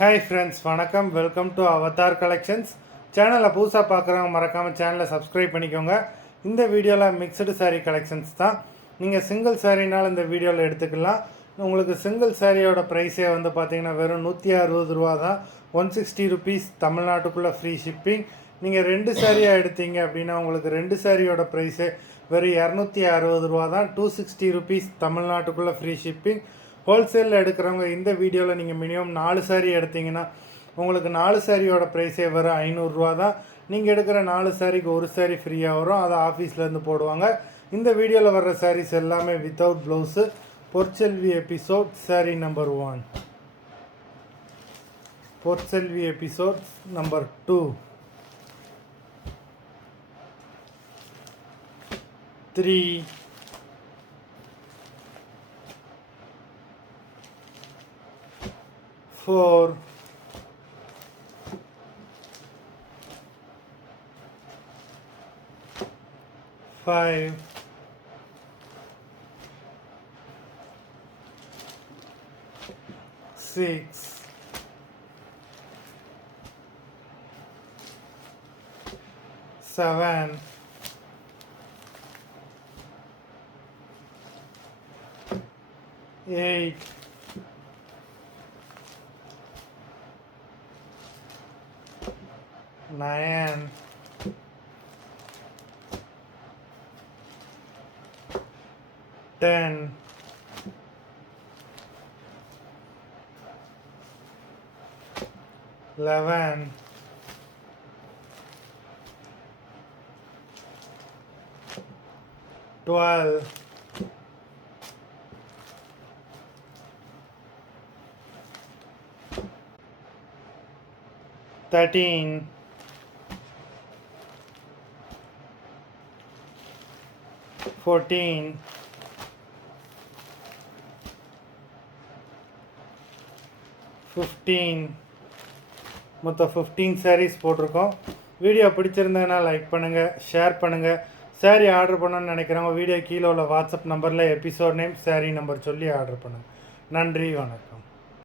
Hi friends, வணக்கம். Welcome to Avatar collections. சேனலை புதுசாக பார்க்குறவங்க மறக்காமல் சேனலை சப்ஸ்கிரைப் பண்ணிக்கோங்க. இந்த வீடியோவில் மிக்சடு சாரீ கலெக்ஷன்ஸ் தான். நீங்கள் சிங்கிள் சாரீனால் இந்த வீடியோவில் எடுத்துக்கலாம். உங்களுக்கு சிங்கிள் சாரியோட ப்ரைஸே வந்து பார்த்தீங்கன்னா வெறும் 160 ரூபா தான். 160 ருபீஸ் தமிழ்நாட்டுக்குள்ளே ஃப்ரீ ஷிப்பிங். நீங்கள் 2 சாரியாக எடுத்தீங்க அப்படின்னா உங்களுக்கு 2 சாரியோட ப்ரைஸே வெறும் 260 ரூபா தான். 260 ருபீஸ் தமிழ்நாட்டுக்குள்ளே ஃப்ரீ ஷிப்பிங். ஹோல்சேலில் எடுக்கிறவங்க இந்த வீடியோவில் நீங்கள் மினிமம் 4 சாரீ எடுத்திங்கன்னா உங்களுக்கு 4 சாரியோட ப்ரைஸே வரும் 500 ரூபா தான். நீங்கள் எடுக்கிற 4 சாரிக்கு ஒரு சாரீ ஃப்ரீயாக வரும். அதை ஆஃபீஸ்லேருந்து போடுவாங்க. இந்த வீடியோவில் வர்ற சாரீஸ் எல்லாமே வித்தவுட் ப்ளவுஸு. பொற்செல்வி எபிசோட் சாரீ நம்பர் 1, பொற்செல்வி எபிசோட் நம்பர் 2, 3, 4, 5, 6, 7, 8, 9, 10, 11, 12, 13, 14, 15. மொத்தம் 15 சாரீஸ் போட்டிருக்கோம். வீடியோ பிடிச்சிருந்ததுன்னா லைக் பண்ணுங்கள், ஷேர் பண்ணுங்கள். சாரீ ஆர்டர் பண்ணணும்னு நினைக்கிறவங்க வீடியோ கீழே உள்ள வாட்ஸ்அப் நம்பரில் எபிசோட் நேம், சாரீ நம்பர் சொல்லி ஆர்டர் பண்ணுங்கள். நன்றி, வணக்கம்.